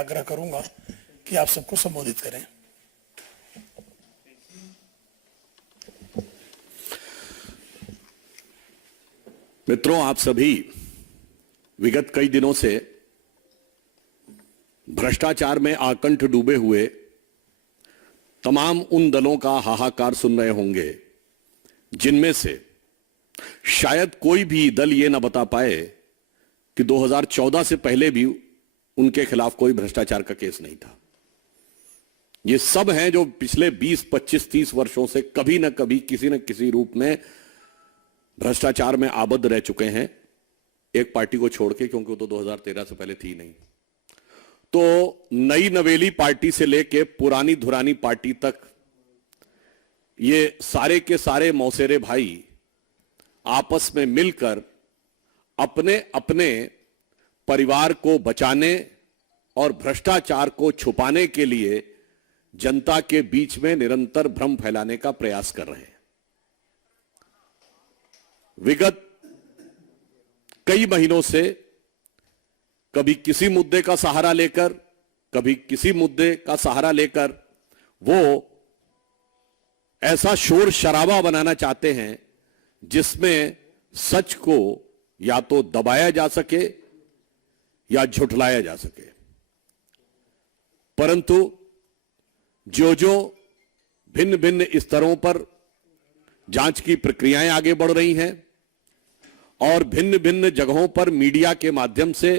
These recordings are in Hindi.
आग्रह करूंगा कि आप सबको संबोधित करें। मित्रों, आप सभी विगत कई दिनों से भ्रष्टाचार में आकंठ डूबे हुए तमाम उन दलों का हाहाकार सुन रहे होंगे जिनमें से शायद कोई भी दल यह ना बता पाए कि 2014 से पहले भी उनके खिलाफ कोई भ्रष्टाचार का केस नहीं था। ये सब हैं जो पिछले 20, 25, 30 वर्षों से कभी ना कभी किसी न किसी रूप में भ्रष्टाचार में आबद्ध रह चुके हैं, एक पार्टी को छोड़ के, क्योंकि वो तो 2013 से पहले थी नहीं। तो नई नवेली पार्टी से लेके पुरानी धुरानी पार्टी तक ये सारे के सारे मौसेरे भाई आपस में मिलकर अपने अपने परिवार को बचाने और भ्रष्टाचार को छुपाने के लिए जनता के बीच में निरंतर भ्रम फैलाने का प्रयास कर रहे हैं। विगत कई महीनों से कभी किसी मुद्दे का सहारा लेकर, कभी किसी मुद्दे का सहारा लेकर वो ऐसा शोर शराबा बनाना चाहते हैं जिसमें सच को या तो दबाया जा सके या झुठलाया जा सके। परंतु जो जो भिन्न भिन्न स्तरों पर जांच की प्रक्रियाएं आगे बढ़ रही हैं और भिन्न भिन्न जगहों पर मीडिया के माध्यम से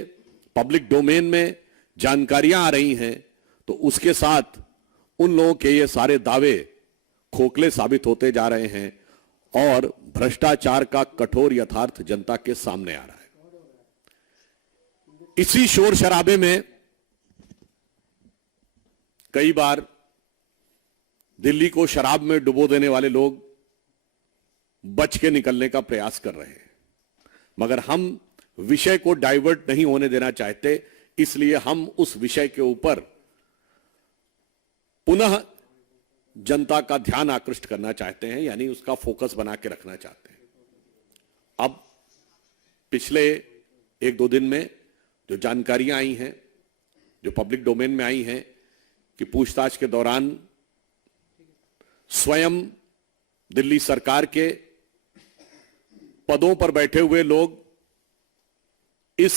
पब्लिक डोमेन में जानकारियां आ रही हैं, तो उसके साथ उन लोगों के ये सारे दावे खोखले साबित होते जा रहे हैं और भ्रष्टाचार का कठोर यथार्थ जनता के सामने आ रहा है। इसी शोर शराबे में कई बार दिल्ली को शराब में डुबो देने वाले लोग बच के निकलने का प्रयास कर रहे हैं, मगर हम विषय को डाइवर्ट नहीं होने देना चाहते, इसलिए हम उस विषय के ऊपर पुनः जनता का ध्यान आकृष्ट करना चाहते हैं, यानी उसका फोकस बना के रखना चाहते हैं। अब पिछले 1-2 दिन में जो जानकारियां आई हैं, जो पब्लिक डोमेन में आई हैं कि पूछताछ के दौरान स्वयं दिल्ली सरकार के पदों पर बैठे हुए लोग इस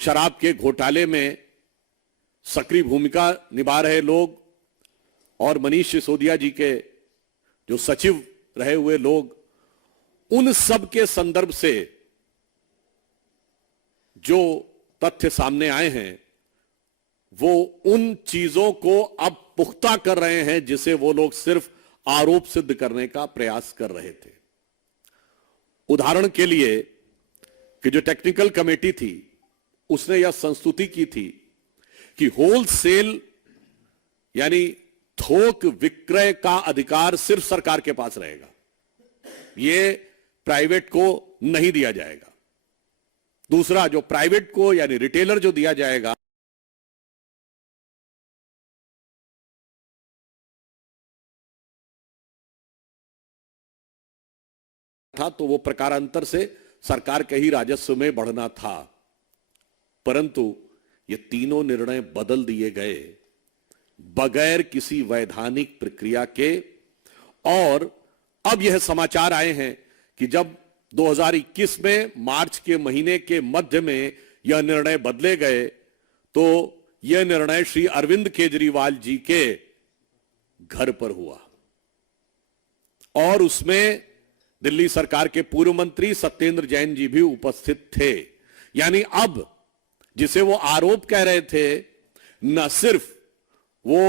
शराब के घोटाले में सक्रिय भूमिका निभा रहे लोग और मनीष सिसोदिया जी के जो सचिव रहे हुए लोग, उन सब के संदर्भ से जो तथ्य सामने आए हैं वो उन चीजों को अब पुख्ता कर रहे हैं जिसे वो लोग सिर्फ आरोप सिद्ध करने का प्रयास कर रहे थे। उदाहरण के लिए कि जो टेक्निकल कमेटी थी उसने यह संस्तुति की थी कि होलसेल यानी थोक विक्रय का अधिकार सिर्फ सरकार के पास रहेगा, यह प्राइवेट को नहीं दिया जाएगा। दूसरा, जो प्राइवेट को यानी रिटेलर जो दिया जाएगा था तो वो प्रकारांतर से सरकार के ही राजस्व में बढ़ना था, परंतु ये तीनों निर्णय बदल दिए गए बगैर किसी वैधानिक प्रक्रिया के। और अब यह समाचार आए हैं कि जब 2021 में मार्च के महीने के मध्य में यह निर्णय बदले गए तो यह निर्णय श्री अरविंद केजरीवाल जी के घर पर हुआ और उसमें दिल्ली सरकार के पूर्व मंत्री सत्येंद्र जैन जी भी उपस्थित थे। यानी अब जिसे वो आरोप कह रहे थे, न सिर्फ वो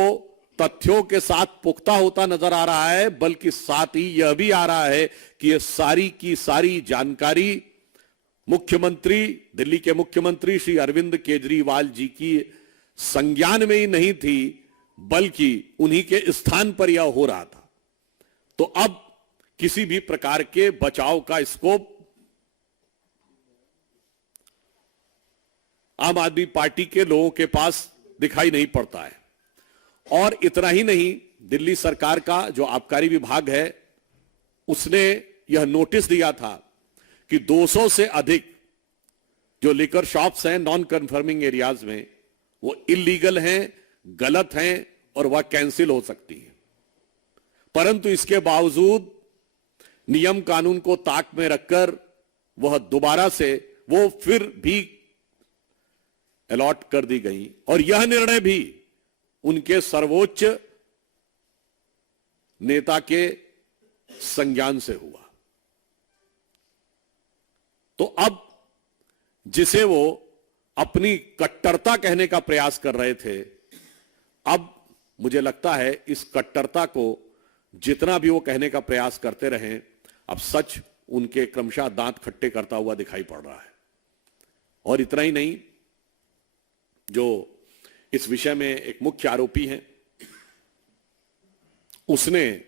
तथ्यों के साथ पुख्ता होता नजर आ रहा है, बल्कि साथ ही यह भी आ रहा है कि यह सारी की सारी जानकारी मुख्यमंत्री, दिल्ली के मुख्यमंत्री श्री अरविंद केजरीवाल जी की संज्ञान में ही नहीं थी, बल्कि उन्हीं के स्थान पर यह हो रहा था। तो अब किसी भी प्रकार के बचाव का स्कोप आम आदमी पार्टी के लोगों के पास दिखाई नहीं पड़ता है। और इतना ही नहीं, दिल्ली सरकार का जो आबकारी विभाग है उसने यह नोटिस दिया था कि 200 से अधिक जो लिकर शॉप्स हैं नॉन कन्फर्मिंग एरियाज में, वो इलीगल हैं, गलत हैं और वह कैंसिल हो सकती है। परंतु इसके बावजूद नियम कानून को ताक में रखकर वह दोबारा से वो फिर भी अलॉट कर दी गई और यह निर्णय भी उनके सर्वोच्च नेता के संज्ञान से हुआ। तो अब जिसे वो अपनी कट्टरता कहने का प्रयास कर रहे थे, अब मुझे लगता है इस कट्टरता को जितना भी वो कहने का प्रयास करते रहे, अब सच उनके क्रमशः दांत खट्टे करता हुआ दिखाई पड़ रहा है। और इतना ही नहीं, जो इस विषय में एक मुख्य आरोपी हैं, उसने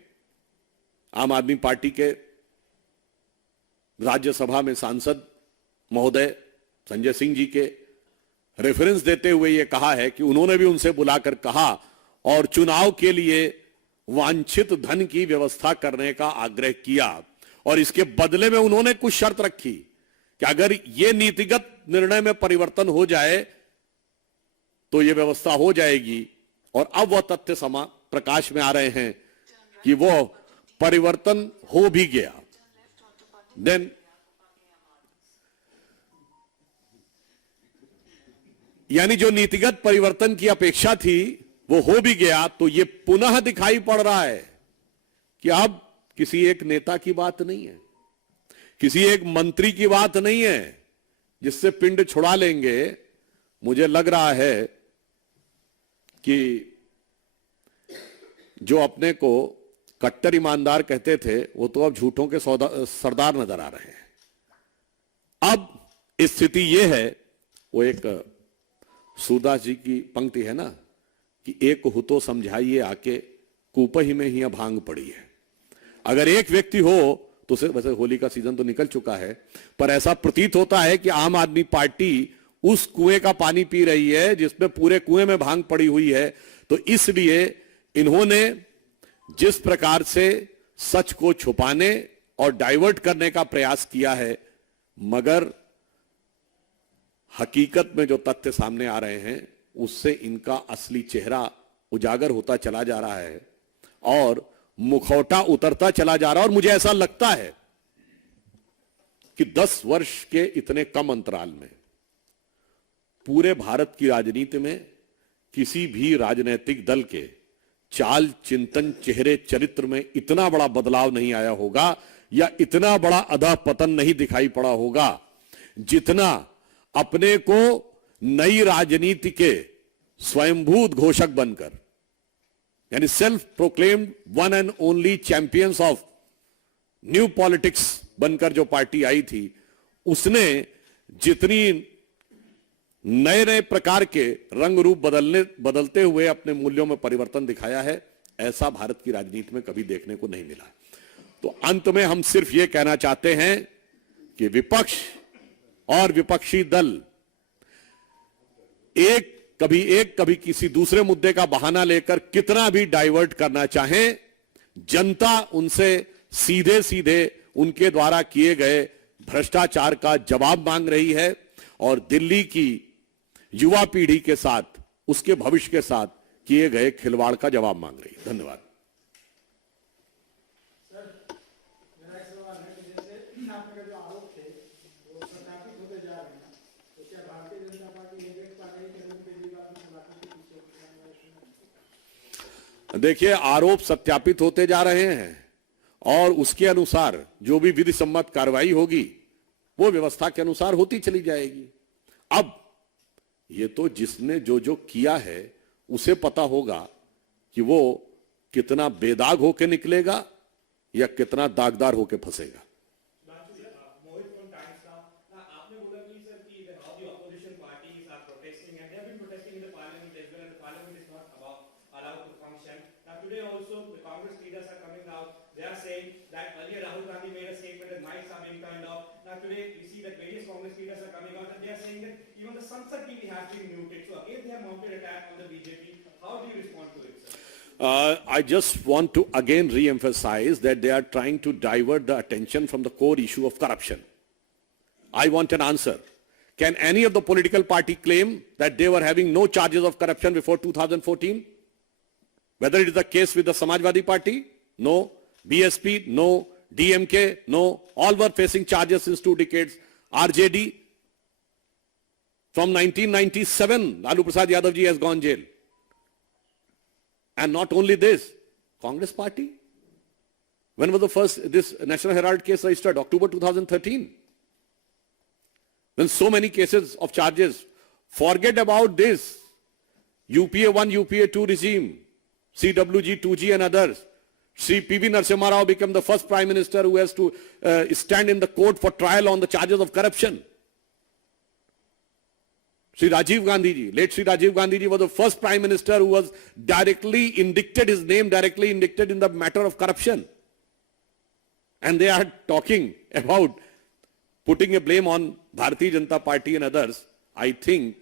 आम आदमी पार्टी के राज्यसभा में सांसद महोदय संजय सिंह जी के रेफरेंस देते हुए यह कहा है कि उन्होंने भी उनसे बुलाकर कहा और चुनाव के लिए वांछित धन की व्यवस्था करने का आग्रह किया और इसके बदले में उन्होंने कुछ शर्त रखी कि अगर यह नीतिगत निर्णय में परिवर्तन हो जाए तो यह व्यवस्था हो जाएगी। और अब वह तथ्य प्रकाश में आ रहे हैं कि वो परिवर्तन हो भी गया। देन यानी जो नीतिगत परिवर्तन की अपेक्षा थी वो हो भी गया, तो ये पुनः दिखाई पड़ रहा है कि अब किसी एक नेता की बात नहीं है, किसी एक मंत्री की बात नहीं है जिससे पिंड छुड़ा लेंगे। मुझे लग रहा है कि जो अपने को कट्टर ईमानदार कहते थे वो तो अब झूठों के सरदार नजर आ रहे हैं। अब स्थिति यह है, वो एक सूरदास जी की पंक्ति है ना कि एक हो तो समझाइए आके, कूपही में ही भांग पड़ी है। अगर एक व्यक्ति हो तो उसे, वैसे होली का सीजन तो निकल चुका है, पर ऐसा प्रतीत होता है कि आम आदमी पार्टी उस कुएं का पानी पी रही है जिसमें पूरे कुएं में भांग पड़ी हुई है। तो इसलिए इन्होंने जिस प्रकार से सच को छुपाने और डाइवर्ट करने का प्रयास किया है, मगर हकीकत में जो तथ्य सामने आ रहे हैं उससे इनका असली चेहरा उजागर होता चला जा रहा है और मुखौटा उतरता चला जा रहा है। और मुझे ऐसा लगता है कि 10 वर्ष के इतने कम अंतराल में पूरे भारत की राजनीति में किसी भी राजनीतिक दल के चाल, चिंतन, चेहरे, चरित्र में इतना बड़ा बदलाव नहीं आया होगा या इतना बड़ा अधःपतन नहीं दिखाई पड़ा होगा जितना अपने को नई राजनीति के स्वयंभूत घोषक बनकर, यानी self proclaimed one and only champions of new politics बनकर जो पार्टी आई थी, उसने जितनी नए नए प्रकार के रंग रूप बदलते हुए अपने मूल्यों में परिवर्तन दिखाया है, ऐसा भारत की राजनीति में कभी देखने को नहीं मिला। तो अंत में हम सिर्फ ये कहना चाहते हैं कि विपक्ष और विपक्षी दल कभी किसी दूसरे मुद्दे का बहाना लेकर कितना भी डाइवर्ट करना चाहें, जनता उनसे सीधे सीधे उनके द्वारा किए गए भ्रष्टाचार का जवाब मांग रही है और दिल्ली की युवा पीढ़ी के साथ, उसके भविष्य के साथ किए गए खिलवाड़ का जवाब मांग रही है। धन्यवाद। देखिए, आरोप सत्यापित होते जा रहे हैं और उसके अनुसार जो भी विधि सम्मत कार्रवाई होगी वो व्यवस्था के अनुसार होती चली जाएगी। अब ये तो जिसने जो किया है उसे पता होगा कि वो कितना बेदाग होके निकलेगा या कितना दागदार होके फंसेगा। I just want to again re-emphasize that they are trying to divert the attention from the core issue of corruption. I want an answer Can any of the political party claim that they were having no charges of corruption before 2014? Whether it is the case with the Samajwadi Party? No. BSP? No. DMK? No. All were facing charges since 2 decades. RJD? From 1997, Lalu Prasad Yadav ji has gone jail. And not only this, Congress Party? When was the first, this National Herald case registered? October 2013. Then so many cases of charges. Forget about this. UPA 1, UPA 2 regime, CWG, 2G and others. Sri P.V. Narasimha Rao became the first Prime Minister who has to stand in the court for trial on the charges of corruption. Sri Rajiv Gandhi ji, late Sri Rajiv Gandhi ji was the first Prime Minister who was directly indicted, his name directly indicted in the matter of corruption. And they are talking about putting a blame on Bharatiya Janata Party and others. I think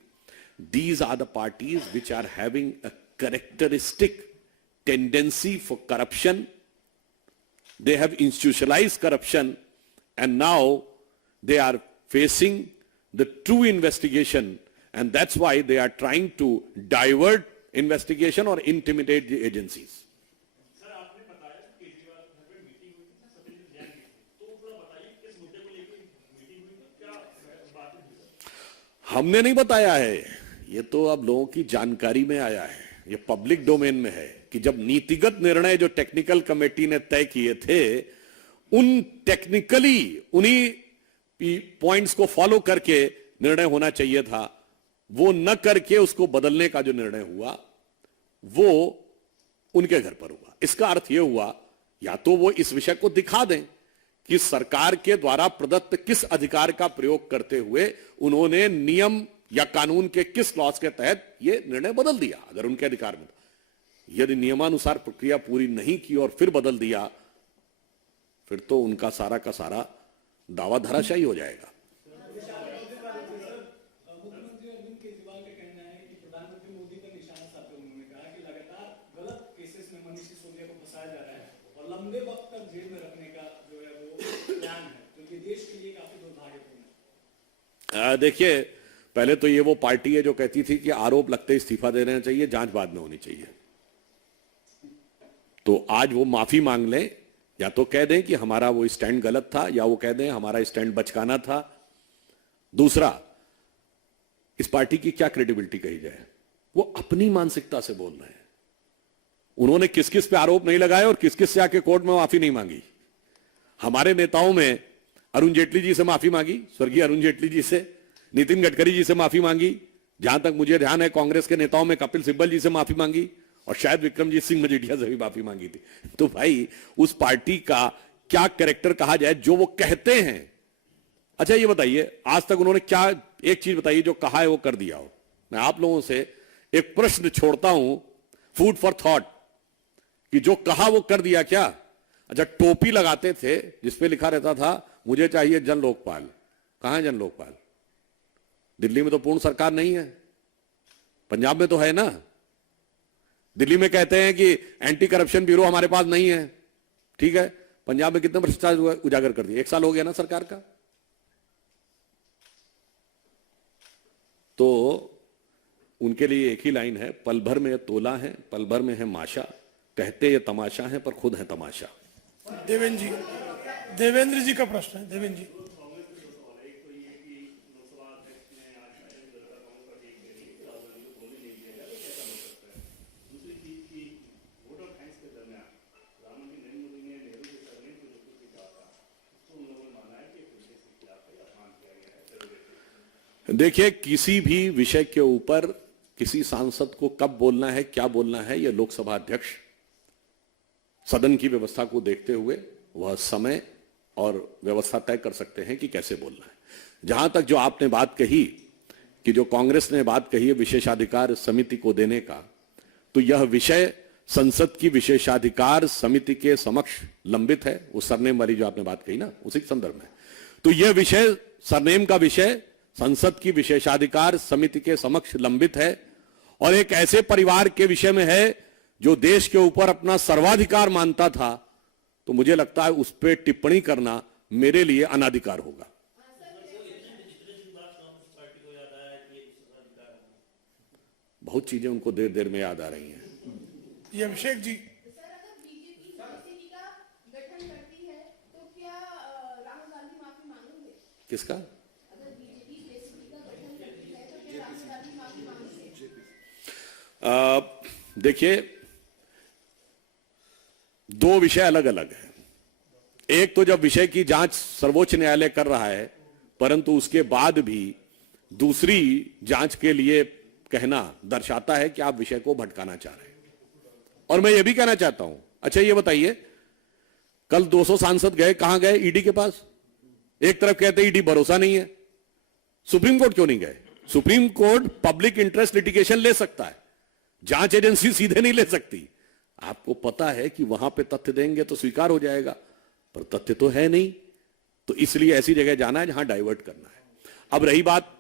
these are the parties which are having a characteristic tendency for corruption. They have institutionalized corruption and now they are facing the true investigation, and that's why they are trying to divert investigation or intimidate the agencies. हमने नहीं बताया है, ये तो अब लोगों की जानकारी में आया है, ये पब्लिक डोमेन में है कि जब नीतिगत निर्णय जो टेक्निकल कमेटी ने तय किए थे, उन टेक्निकली उन्हीं पॉइंट्स को फॉलो करके निर्णय होना चाहिए था, वो न करके उसको बदलने का जो निर्णय हुआ वो उनके घर पर हुआ। इसका अर्थ यह हुआ या तो वो इस विषय को दिखा दें कि सरकार के द्वारा प्रदत्त किस अधिकार का प्रयोग करते हुए उन्होंने नियम या कानून के किस क्लॉज के तहत ये निर्णय बदल दिया, अगर उनके अधिकार में। यदि नियमानुसार प्रक्रिया पूरी नहीं की और फिर बदल दिया, फिर तो उनका सारा का सारा दावा धराशायी हो जाएगा। मुख्यमंत्री अरविंद केजरीवाल का कहना है कि प्रधानमंत्री मोदी पर निशाना साधते उन्होंने कहा कि लगातार गलत केसेस में मनीष सिसोदिया को फंसाया जा रहा है और लंबे वक्त तक जेल में रखने का जो है वो प्लान है, तो ये देश के लिए काफी दुर्भाग्यपूर्ण है। देखिए, पहले तो ये वो पार्टी है जो कहती थी कि आरोप लगते इस्तीफा देना चाहिए, जांच बाद में होनी चाहिए। तो आज वो माफी मांग लें, या तो कह दें कि हमारा वो स्टैंड गलत था, या वो कह दें हमारा स्टैंड बचकाना था। दूसरा, इस पार्टी की क्या क्रेडिबिलिटी कही जाए, वो अपनी मानसिकता से बोल रहे हैं। उन्होंने किस किस पे आरोप नहीं लगाए और किस किस से आके कोर्ट में माफी नहीं मांगी। हमारे नेताओं में अरुण जेटली जी से माफी मांगी, स्वर्गीय अरुण जेटली जी से, नितिन गडकरी जी से माफी मांगी, जहां तक मुझे ध्यान है कांग्रेस के नेताओं में कपिल सिब्बल जी से माफी मांगी और शायद विक्रमजीत सिंह मजीठिया से भी माफी मांगी थी। तो भाई उस पार्टी का क्या कैरेक्टर कहा जाए जो वो कहते हैं। अच्छा ये बताइए, आज तक उन्होंने क्या एक चीज बताइए जो कहा है वो कर दिया हो। मैं आप लोगों से एक प्रश्न छोड़ता हूं, फूड फॉर थॉट, कि जो कहा वो कर दिया क्या? अच्छा, टोपी लगाते थे जिसपे लिखा रहता था मुझे चाहिए जन लोकपाल। कहां है जन लोकपाल? दिल्ली में तो पूर्ण सरकार नहीं है, पंजाब में तो है ना। दिल्ली में कहते हैं कि एंटी करप्शन ब्यूरो हमारे पास नहीं है, ठीक है। पंजाब में कितने भ्रष्टाचार उजागर कर दिए, 1 साल हो गया ना सरकार का। तो उनके लिए एक ही लाइन है, पल भर में तोला है, पल भर में है माशा, कहते ये तमाशा है पर खुद है तमाशा। देवेंद्र जी का प्रश्न है। देवेंद्र जी, देखिए, किसी भी विषय के ऊपर किसी सांसद को कब बोलना है, क्या बोलना है, यह लोकसभा अध्यक्ष सदन की व्यवस्था को देखते हुए वह समय और व्यवस्था तय कर सकते हैं कि कैसे बोलना है। जहां तक जो आपने बात कही कि जो कांग्रेस ने बात कही है विशेषाधिकार समिति को देने का, तो यह विषय संसद की विशेषाधिकार समिति के समक्ष लंबित है। उस सरनेम वाली जो आपने बात कही ना, उसी के संदर्भ में। तो यह विषय, सरनेम का विषय संसद की विशेषाधिकार समिति के समक्ष लंबित है और एक ऐसे परिवार के विषय में है जो देश के ऊपर अपना सर्वाधिकार मानता था। तो मुझे लगता है उस पर टिप्पणी करना मेरे लिए अनाधिकार होगा। बहुत चीजें उनको देर देर में याद आ रही हैं। ये अभिषेक जी। सर, अगर बीजेपी जेसीबी का गठन करती है तो क्या राहुल गांधी माफी मांगेंगे? किसका? अगर बीजेपी जेसीबी का गठन करती है तो क्या राहुल गांधी माफी मांगेंगे? देखिए, दो विषय अलग अलग है। एक तो जब विषय की जांच सर्वोच्च न्यायालय कर रहा है, परंतु उसके बाद भी दूसरी जांच के लिए कहना दर्शाता है कि आप विषय को भटकाना चाह रहे हैं। और मैं यह भी कहना चाहता हूं, अच्छा ये बताइए, कल 200 सांसद गए, कहां गए? ईडी के पास। एक तरफ कहते ईडी भरोसा नहीं है, सुप्रीम कोर्ट क्यों नहीं गए? Supreme court public interest litigation ले सकता है, जांच एजेंसी सीधे नहीं ले सकती। आपको पता है कि वहां पे तथ्य देंगे तो स्वीकार हो जाएगा, पर तथ्य तो है नहीं, तो इसलिए ऐसी जगह जाना है जहां डाइवर्ट करना है। अब रही बात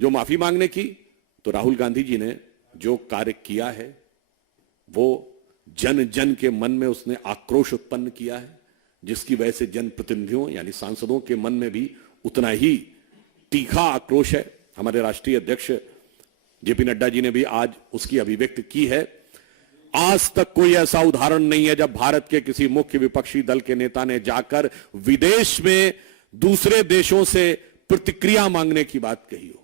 जो माफी मांगने की, तो राहुल गांधी जी ने जो कार्य किया है वो जन जन के मन में उसने आक्रोश उत्पन्न किया है, जिसकी वजह से जनप्रतिनिधियों यानी सांसदों के मन में भी उतना ही तीखा आक्रोश है। हमारे राष्ट्रीय अध्यक्ष जेपी नड्डा जी ने भी आज उसकी अभिव्यक्ति की है। आज तक कोई ऐसा उदाहरण नहीं है जब भारत के किसी मुख्य विपक्षी दल के नेता ने जाकर विदेश में दूसरे देशों से प्रतिक्रिया मांगने की बात कही हो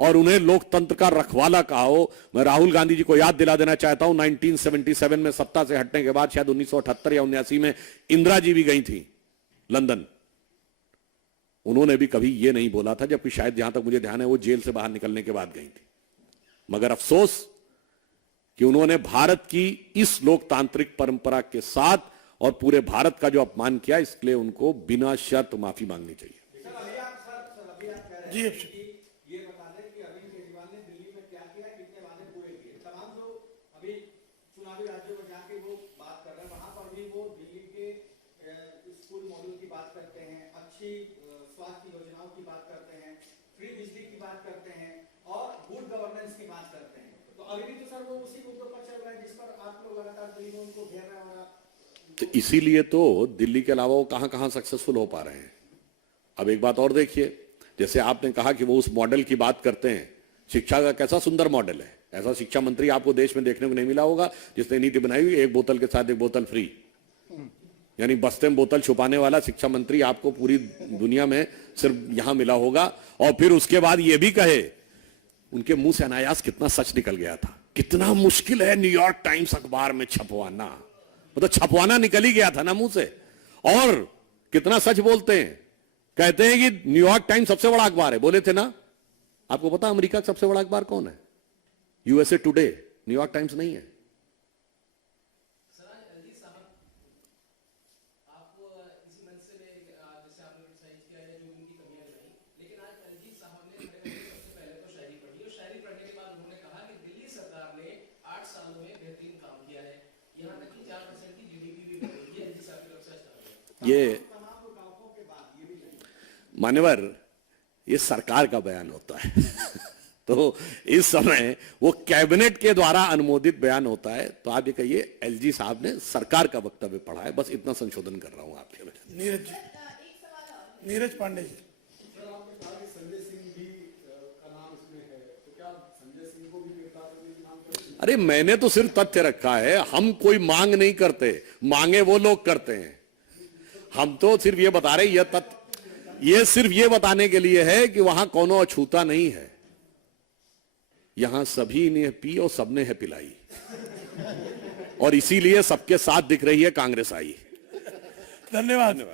और उन्हें लोकतंत्र का रखवाला कहा हो। मैं राहुल गांधी जी को याद दिला देना चाहता हूं, 1977 में सत्ता से हटने के बाद शायद 1978 या 79 में इंदिरा जी भी गई थी लंदन। उन्होंने भी कभी यह नहीं बोला था, जबकि शायद जहां तक मुझे ध्यान है वो जेल से बाहर निकलने के बाद गई थी। मगर अफसोस कि उन्होंने भारत की इस लोकतांत्रिक परंपरा के साथ और पूरे भारत का जो अपमान किया, इसके लिए उनको बिना शर्त माफी मांगनी चाहिए। जी अभिषेक। ये बता दें कि अरविंद केजरीवाल ने दिल्ली में क्या किया, कितने वादे पूरे किए। तमाम जो अभी चुनावी राज्यों में जाके वो बात कर रहे हैं, वहां पर भी वो दिल्ली के स्कूल मॉडल की बात करते हैं, अच्छी स्वास्थ्य योजनाओं की बात करते हैं, फ्री बिजली की बात करते हैं और गुड गवर्नेंस की बात करते हैं। तो अभी भी तो सर वो उसी मुद्दों पर चल रहा है जिस पर आप लोग लगातार दिल्ली में उनको घेर रहे हैं। तो इसीलिए तो दिल्ली के अलावा वो कहां कहां सक्सेसफुल हो पा रहे हैं। अब एक बात और देखिए, जैसे आपने कहा कि वो उस मॉडल की बात करते हैं, शिक्षा का कैसा सुंदर मॉडल है। ऐसा शिक्षा मंत्री आपको देश में देखने को नहीं मिला होगा जिसने नीति बनाई हुई एक बोतल के साथ एक बोतल फ्री, यानी बस्ते में बोतल छुपाने वाला शिक्षा मंत्री आपको पूरी दुनिया में सिर्फ यहां मिला होगा। और फिर उसके बाद यह भी कहे, उनके मुंह से अनायास कितना सच निकल गया था। कितना मुश्किल है न्यूयॉर्क टाइम्स अखबार में छपवाना, मतलब छपवाना निकल ही गया था ना मुंह से। और कितना सच बोलते हैं, कहते हैं कि न्यूयॉर्क टाइम्स सबसे बड़ा अखबार है, बोले थे ना। आपको पता अमेरिका का सबसे बड़ा अखबार कौन है? यूएसए टुडे, न्यूयॉर्क टाइम्स नहीं है। ये मान्यवर, ये सरकार का बयान होता है तो इस समय वो कैबिनेट के द्वारा अनुमोदित बयान होता है। तो आप ये कहिए एलजी साहब ने सरकार का वक्तव्य पढ़ा है, बस इतना संशोधन कर रहा हूं आपके वजह। नीरज जी, नीरज पांडे जी। सर आपने कहा कि संजय सिंह भी का नाम इसमें है, तो क्या संजय सिंह को भी गिरफ्तार करने की मांग करेंगे? अरे मैंने तो सिर्फ तथ्य रखा है, हम कोई मांग नहीं करते, मांगे वो लोग करते हैं। हम तो सिर्फ ये बता रहे, ये तथ्य ये सिर्फ ये बताने के लिए है कि वहां कोनो अछूता नहीं है। यहां सभी ने पी और सबने है पिलाई, और इसीलिए सबके साथ दिख रही है कांग्रेस आई। धन्यवाद।